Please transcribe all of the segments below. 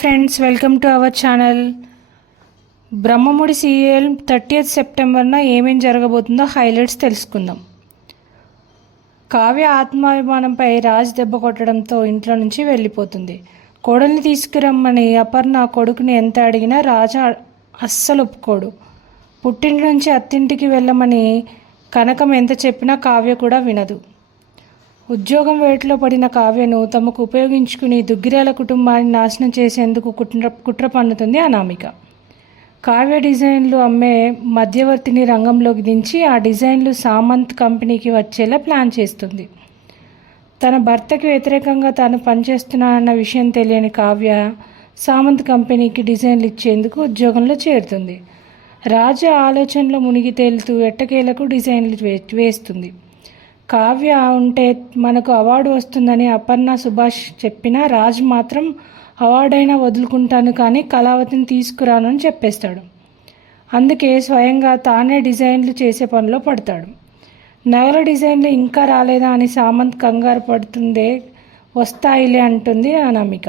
Friends, welcome to our channel. Brahmamudi serial 30th సెప్టెంబర్న ఏమేం జరగబోతుందో highlights తెలుసుకుందాం. కావ్య ఆత్మాభిమానంపై రాజ్ దెబ్బ కొట్టడంతో ఇంట్లో నుంచి వెళ్ళిపోతుంది. కోడల్ని తీసుకురమ్మని అపర్ణ కొడుకుని ఎంత అడిగినా రాజా అస్సలు ఒప్పుకోడు. పుట్టింటి నుంచి అత్తింటికి వెళ్ళమని కనకం ఎంత చెప్పినా కావ్య కూడా వినదు. ఉద్యోగం వేటలో పడిన కావ్యను తమకు ఉపయోగించుకుని దుగ్గిరాల కుటుంబాన్ని నాశనం చేసేందుకు కుట్ర పన్నుతుంది అనామిక. కావ్య డిజైన్లు అమ్మే మధ్యవర్తిని రంగంలోకి దించి ఆ డిజైన్లు సామంత్ కంపెనీకి వచ్చేలా ప్లాన్ చేస్తుంది. తన భర్తకి వ్యతిరేకంగా తాను పనిచేస్తున్నానన్న విషయం తెలియని కావ్య సామంత్ కంపెనీకి డిజైన్లు ఇచ్చేందుకు ఉద్యోగంలో చేరుతుంది. రాజా ఆలోచనలో మునిగి తేలుతూ ఎట్టకేలకు డిజైన్లు వేస్తుంది. కావ్య ఉంటే మనకు అవార్డు వస్తుందని అపర్ణ సుభాష్ చెప్పినా రాజ్ మాత్రం అవార్డైనా వదులుకుంటాను కానీ కళావతిని తీసుకురాను అని చెప్పేస్తాడు. అందుకే స్వయంగా తానే డిజైన్లు చేసే పనిలో పడతాడు. నగల డిజైన్లు ఇంకా రాలేదా అని సామంత్ కంగారు పడుతుందే. వస్తాయిలే అంటుంది అనామిక.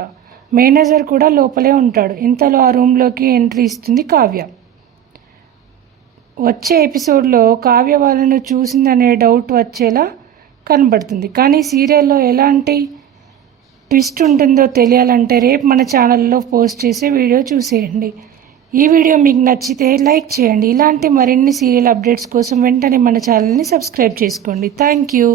మేనేజర్ కూడా లోపలే ఉంటాడు. ఇంతలో ఆ రూమ్లోకి ఎంట్రీ ఇస్తుంది కావ్య. వచ్చే ఎపిసోడ్లో కావ్య వాళ్ళను చూసిందనే డౌట్ వచ్చేలా కనబడుతుంది. కానీ సీరియల్లో ఎలాంటి ట్విస్ట్ ఉంటుందో తెలియాలంటే రేపు మన ఛానల్లో పోస్ట్ చేసే వీడియో చూసేయండి. ఈ వీడియో మీకు నచ్చితే లైక్ చేయండి. ఇలాంటి మరిన్ని సీరియల్ అప్డేట్స్ కోసం వెంటనే మన ఛానల్ని సబ్స్క్రైబ్ చేసుకోండి. Thank you.